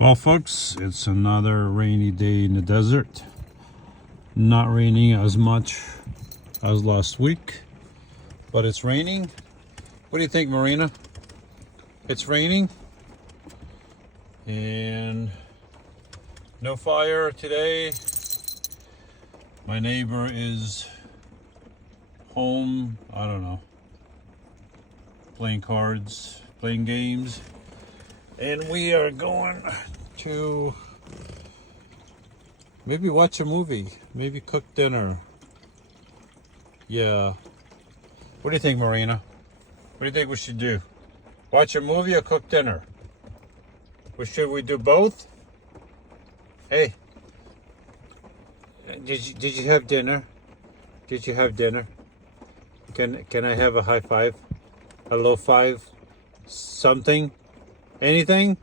Well, folks, it's another rainy day in the desert. Not raining as much as last week, but it's raining. What do you think, Marina? It's raining and no fire today. My neighbor is home, I don't know, playing cards, playing games. And we are going to maybe watch a movie, maybe cook dinner. Yeah. What do you think, Marina? What do you think we should do? Watch a movie or cook dinner? Should we do both? Hey, did you have dinner? Did you have dinner? Can I have a high five? A low five? Something? Anything?